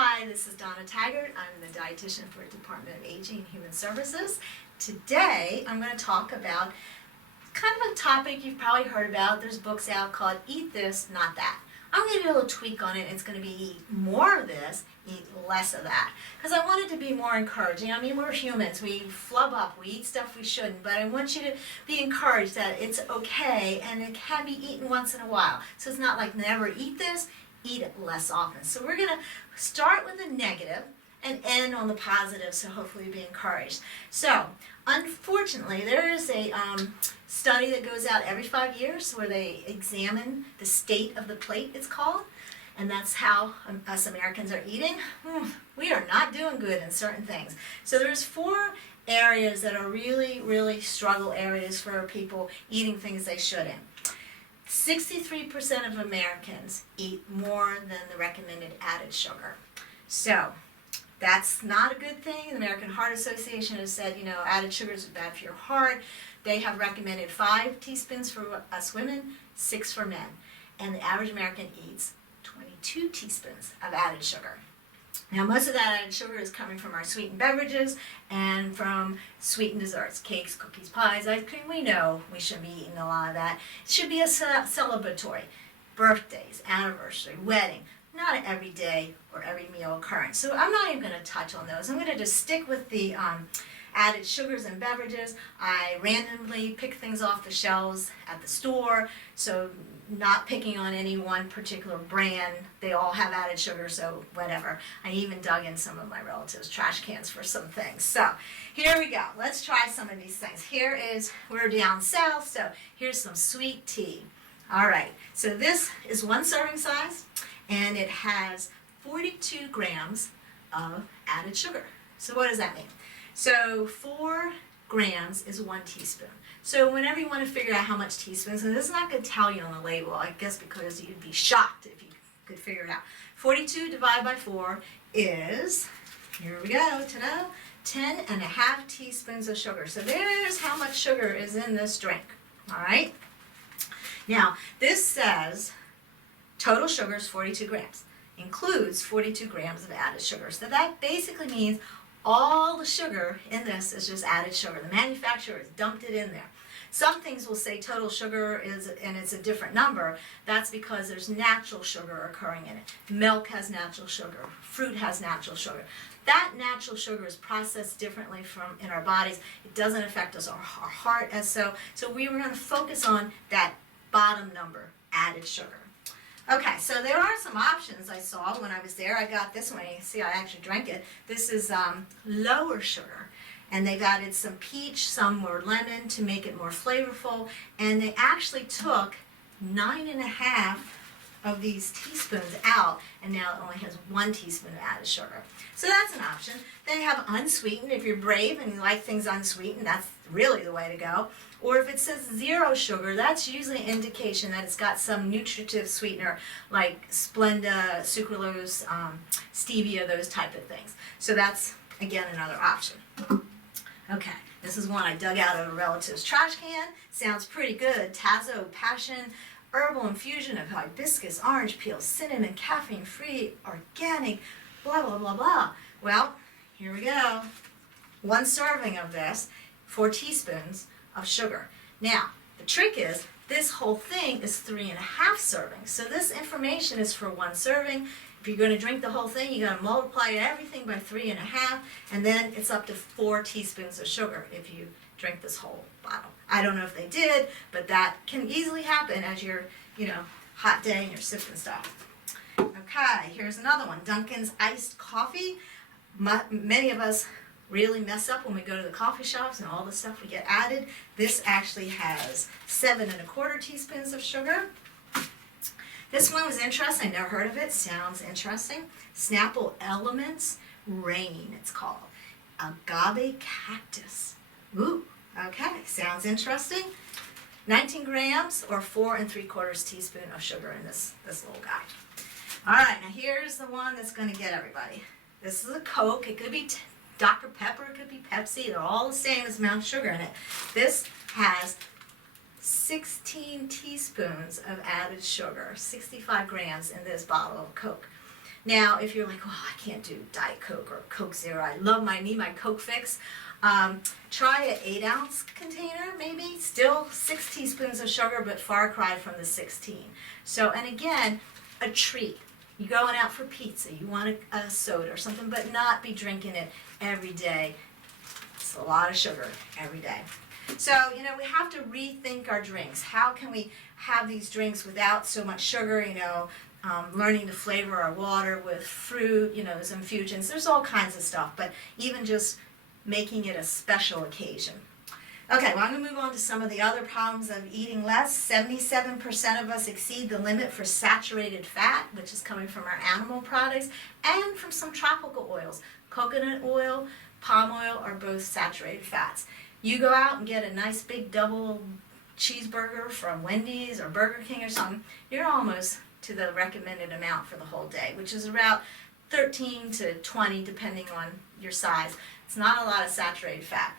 Hi, this is Donna Taggert. I'm the dietitian for Department of Aging and Human Services. Today I'm going to talk about kind of a topic you've probably heard about. There's books out called Eat This, Not That. I'm going to do a little tweak on it. It's going to be eat more of this, eat less of that. Because I want it to be more encouraging. I mean, we're humans. We flub up. We eat stuff we shouldn't. But I want you to be encouraged that it's okay and it can be eaten once in a while. So it's not like never eat this, eat it less often. So we're going to start with a negative and end on the positive, so hopefully you'll be encouraged. So, unfortunately, there is a study that goes out every 5 years where they examine the state of the plate, it's called, and that's how us Americans are eating. We are not doing good in certain things. So there's 4 areas that are really struggle areas for people eating things they shouldn't. 63% of Americans eat more than the recommended added sugar. So, that's not a good thing. The American Heart Association has said, added sugars are bad for your heart. They have recommended 5 teaspoons for us women, 6 for men. And the average American eats 22 teaspoons of added sugar. Now, most of that added sugar is coming from our sweetened beverages and from sweetened desserts, cakes, cookies, pies, ice cream. We know we shouldn't be eating a lot of that. It should be a celebratory. Birthdays, anniversary, wedding. Not an everyday or every meal occurrence. So I'm not even going to touch on those. I'm going to just stick with the added sugars and beverages. I randomly pick things off the shelves at the store, so not picking on any one particular brand. They all have added sugar, so whatever. I even dug in some of my relatives' trash cans for some things. So here we go. Let's try some of these things. We're down south, so here's some sweet tea. All right, so this is 1 serving size. And it has 42 grams of added sugar. So what does that mean? So 4 grams is 1 teaspoon. So whenever you want to figure out how much teaspoons, and this is not going to tell you on the label, I guess because you'd be shocked if you could figure it out. 42 divided by 4 is, here we go, ta-da, 10.5 teaspoons of sugar. So there's how much sugar is in this drink, all right? Now, this says total sugar is 42 grams, includes 42 grams of added sugar. So that basically means all the sugar in this is just added sugar. The manufacturer has dumped it in there. Some things will say total sugar is, and it's a different number. That's because there's natural sugar occurring in it. Milk has natural sugar. Fruit has natural sugar. That natural sugar is processed differently in our bodies. It doesn't affect us, our heart as so. So we were going to focus on that bottom number, added sugar. Okay, so there are some options I saw when I was there. I got this one. You can see I actually drank it. This is lower sugar. And they've added some peach, some more lemon to make it more flavorful. And they actually took 9.5 of these teaspoons out, and now it only has 1 teaspoon of added sugar. So that's an option. Then you have unsweetened. If you're brave and you like things unsweetened, that's really the way to go. Or if it says 0 sugar, that's usually an indication that it's got some nutritive sweetener like Splenda, sucralose, stevia, those type of things. So that's, again, another option. Okay, this is one I dug out of a relative's trash can. Sounds pretty good. Tazo Passion, herbal infusion of hibiscus, orange peel, cinnamon, caffeine-free, organic, blah, blah, blah, blah. Well, here we go. 1 serving of this, 4 teaspoons of sugar. Now, the trick is, this whole thing is 3.5 servings. So this information is for 1 serving. If you're going to drink the whole thing, you're going to multiply everything by 3.5, and then it's up to 4 teaspoons of sugar if you drink this whole bottle. I don't know if they did, but that can easily happen as you're, hot day and you're sipping stuff. Okay, here's another one. Dunkin's iced coffee. Many of us really mess up when we go to the coffee shops and all the stuff we get added. This actually has 7.25 teaspoons of sugar. This one was interesting. I never heard of it. Sounds interesting. Snapple Elements Rain, it's called. Agave cactus. Ooh, okay. Sounds interesting. 19 grams or 4.75 teaspoon of sugar in this little guy. All right, now here's the one that's going to get everybody. This is a Coke. It could be Dr. Pepper, it could be Pepsi. They're all the same as amount of sugar in it. This has 16 teaspoons of added sugar, 65 grams in this bottle of Coke. Now, if you're like, oh, I can't do Diet Coke or Coke Zero, need my Coke fix. Try an 8-ounce container, maybe. Still 6 teaspoons of sugar, but far cry from the 16. So, and again, a treat. You're going out for pizza, you want a soda or something, but not be drinking it every day. It's a lot of sugar every day. So, we have to rethink our drinks. How can we have these drinks without so much sugar, learning to flavor our water with fruit, some infusions. There's all kinds of stuff, but even just making it a special occasion. Okay, well, I'm going to move on to some of the other problems of eating less. 77% of us exceed the limit for saturated fat, which is coming from our animal products, and from some tropical oils. Coconut oil, palm oil are both saturated fats. You go out and get a nice big double cheeseburger from Wendy's or Burger King or something, you're almost to the recommended amount for the whole day, which is about 13 to 20 depending on your size. It's not a lot of saturated fat.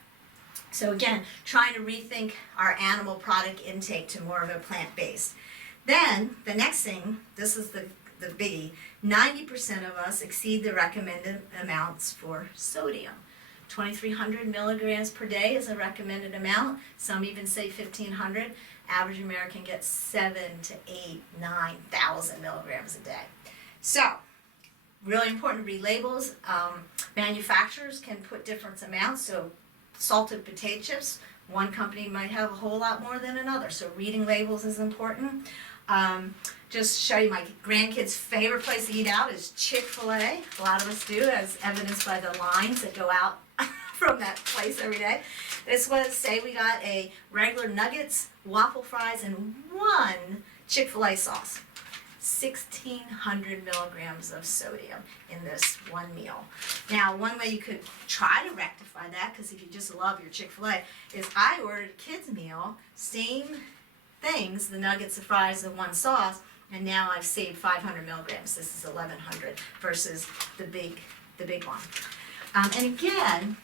So again, trying to rethink our animal product intake to more of a plant-based. Then, the next thing, this is the biggie, 90% of us exceed the recommended amounts for sodium. 2,300 milligrams per day is a recommended amount. Some even say 1,500. Average American gets 7 to 8, 9,000 milligrams a day. So, really important to read labels. Manufacturers can put different amounts. So, salted potato chips, one company might have a whole lot more than another. So, reading labels is important. Just show you my grandkids' favorite place to eat out is Chick-fil-A. A lot of us do, as evidenced by the lines that go out from that place every day. This was, say we got a regular nuggets, waffle fries, and 1 Chick-fil-A sauce. 1,600 milligrams of sodium in this one meal. Now, one way you could try to rectify that, because if you just love your Chick-fil-A, is I ordered a kids' meal, same things, the nuggets, the fries, the 1 sauce, and now I've saved 500 milligrams. This is 1,100 versus the big one. And again,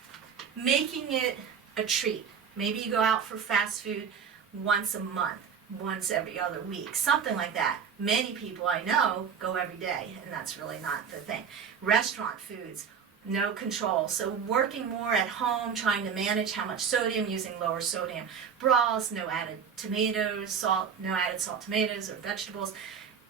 making it a treat. Maybe you go out for fast food once a month, once every other week, something like that. Many people I know go every day, and that's really not the thing. Restaurant foods, no control. So working more at home, trying to manage how much sodium, using lower sodium broths, no added tomatoes, salt, no added salt tomatoes or vegetables,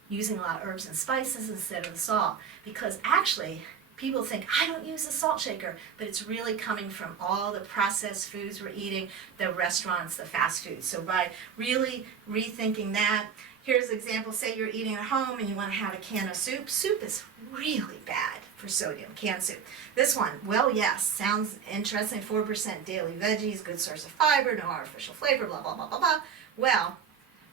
using a lot of herbs and spices instead of the salt. Because actually, people think, I don't use a salt shaker, but it's really coming from all the processed foods we're eating, the restaurants, the fast food. So by really rethinking that, here's an example, say you're eating at home and you want to have a can of soup. Soup is really bad for sodium, canned soup. This one, well, yes, sounds interesting, 4% daily veggies, good source of fiber, no artificial flavor, blah, blah, blah, blah, blah. Well,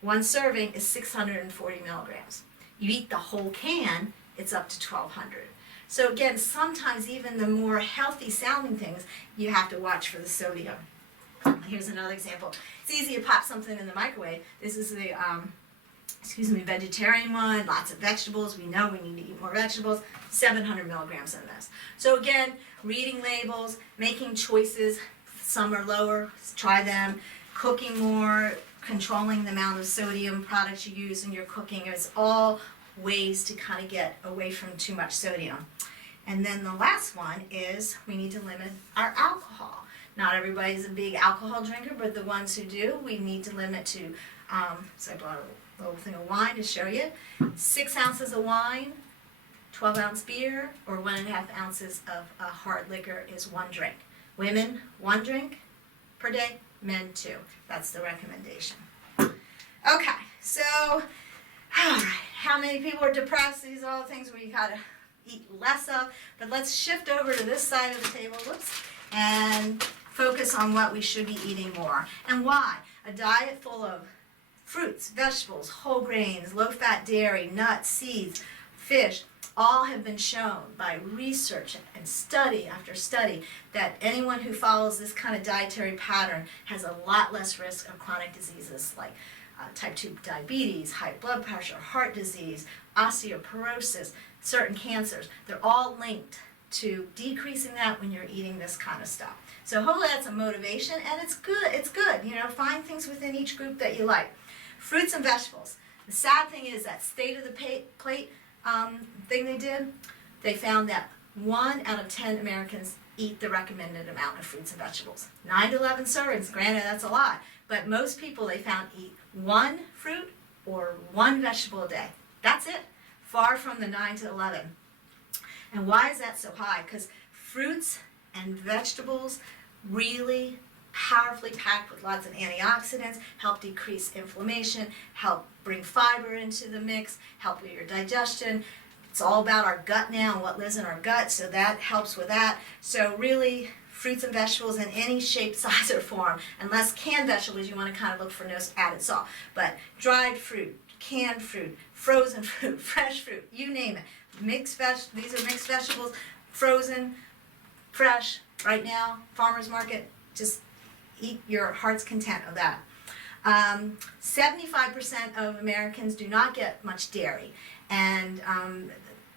1 serving is 640 milligrams. You eat the whole can, it's up to 1,200. So again, sometimes even the more healthy sounding things, you have to watch for the sodium. Here's another example. It's easy to pop something in the microwave. This is the, vegetarian one, lots of vegetables. We know we need to eat more vegetables. 700 milligrams in this. So again, reading labels, making choices. Some are lower, try them. Cooking more, controlling the amount of sodium products you use in your cooking. It's all ways to kind of get away from too much sodium. And then the last one is we need to limit our alcohol. Not everybody's a big alcohol drinker, but the ones who do, we need to limit to, so I brought a little thing of wine to show you. 6 ounces of wine, 12-ounce beer, or 1.5 ounces of hard liquor is 1 drink. Women, 1 drink per day, men 2. That's the recommendation. Okay, so, all right, how many people are depressed? These are all the things we gotta eat less of. But let's shift over to this side of the table, and focus on what we should be eating more. And why? A diet full of fruits, vegetables, whole grains, low-fat dairy, nuts, seeds, fish, all have been shown by research and study after study that anyone who follows this kind of dietary pattern has a lot less risk of chronic diseases like type 2 diabetes, high blood pressure, heart disease, osteoporosis, certain cancers. They're all linked to decreasing that when you're eating this kind of stuff. So hopefully that's a motivation, and it's good, find things within each group that you like. Fruits and vegetables. The sad thing is that state of the plate, thing they did, they found that 1 out of 10 Americans eat the recommended amount of fruits and vegetables. 9 to 11 servings, granted that's a lot, but most people they found eat 1 fruit or 1 vegetable a day. That's it, far from the 9 to 11. And why is that so high? Because fruits and vegetables really powerfully packed with lots of antioxidants, help decrease inflammation, help bring fiber into the mix, help with your digestion. It's all about our gut now and what lives in our gut, so that helps with that. So really, fruits and vegetables in any shape, size, or form, unless canned vegetables, you want to kind of look for no added salt. But dried fruit, canned fruit, frozen fruit, fresh fruit, you name it. These are mixed vegetables, frozen, fresh, right now, farmer's market, just eat your heart's content of that. 75% of Americans do not get much dairy, and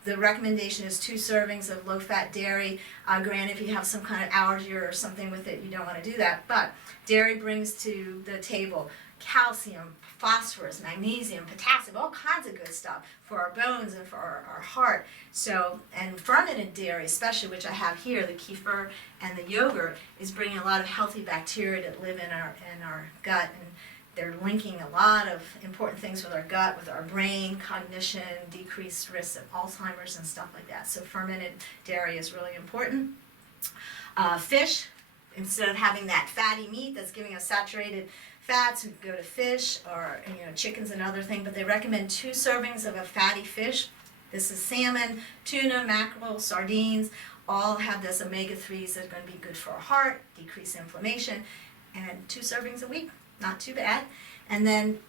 the recommendation is 2 servings of low-fat dairy. Granted, if you have some kind of allergy or something with it, you don't want to do that, but dairy brings to the table calcium, phosphorus, magnesium, potassium, all kinds of good stuff for our bones and for our heart. So, and fermented dairy, especially, which I have here, the kefir and the yogurt, is bringing a lot of healthy bacteria that live in our gut, and they're linking a lot of important things with our gut, with our brain, cognition, decreased risks of Alzheimer's and stuff like that. So fermented dairy is really important. Fish, instead of having that fatty meat that's giving us saturated fats, we go to fish or chickens and other things, but they recommend 2 servings of a fatty fish. This is salmon, tuna, mackerel, sardines, all have this omega-3s that are going to be good for our heart, decrease inflammation, and 2 servings a week, not too bad. And then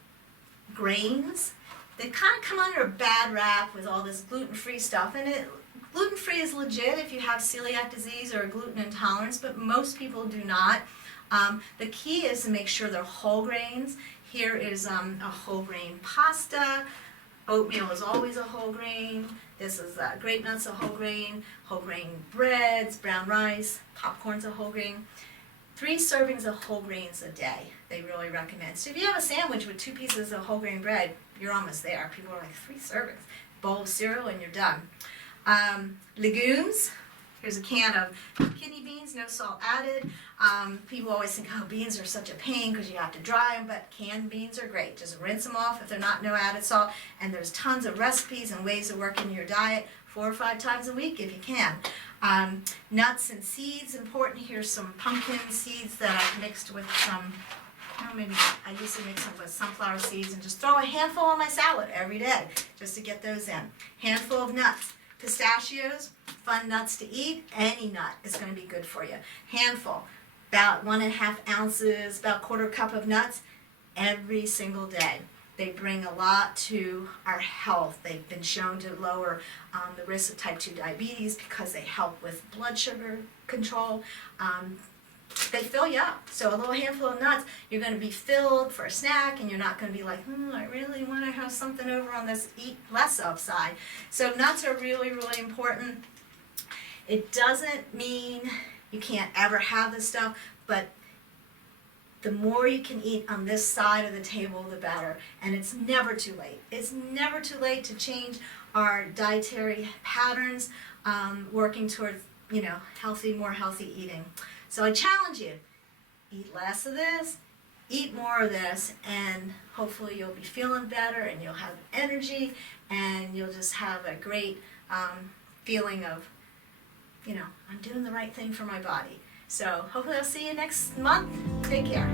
grains, they kind of come under a bad rap with all this gluten-free stuff, and gluten-free is legit if you have celiac disease or gluten intolerance, but most people do not. The key is to make sure they're whole grains. Here is a whole grain pasta. Oatmeal is always a whole grain. This is grape nuts, a whole grain breads, brown rice, popcorn's a whole grain. 3 servings of whole grains a day, they really recommend. So if you have a sandwich with 2 pieces of whole grain bread, you're almost there. People are like, 3 servings. Bowl of cereal and you're done. Legumes. Here's a can of kidney beans, no salt added. People always think, oh, beans are such a pain because you have to dry them, but canned beans are great. Just rinse them off if they're not no added salt. And there's tons of recipes and ways to work in your diet 4 or 5 times a week if you can. Nuts and seeds, important. Here's some pumpkin seeds that I've mixed with some, maybe I used to mix them with sunflower seeds and just throw a handful on my salad every day just to get those in. Handful of nuts. Pistachios, fun nuts to eat. Any nut is going to be good for you. Handful, about 1.5 ounces, about 1/4 cup of nuts every single day. They bring a lot to our health. They've been shown to lower the risk of type 2 diabetes because they help with blood sugar control. They fill you up. So a little handful of nuts, you're going to be filled for a snack, and you're not going to be like, I really want to have something over on this eat less of side. So nuts are really, really important. It doesn't mean you can't ever have this stuff, but the more you can eat on this side of the table, the better. And it's never too late. It's never too late to change our dietary patterns, working towards, more healthy eating. So I challenge you, eat less of this, eat more of this, and hopefully you'll be feeling better and you'll have energy and you'll just have a great feeling of, I'm doing the right thing for my body. So hopefully I'll see you next month. Take care.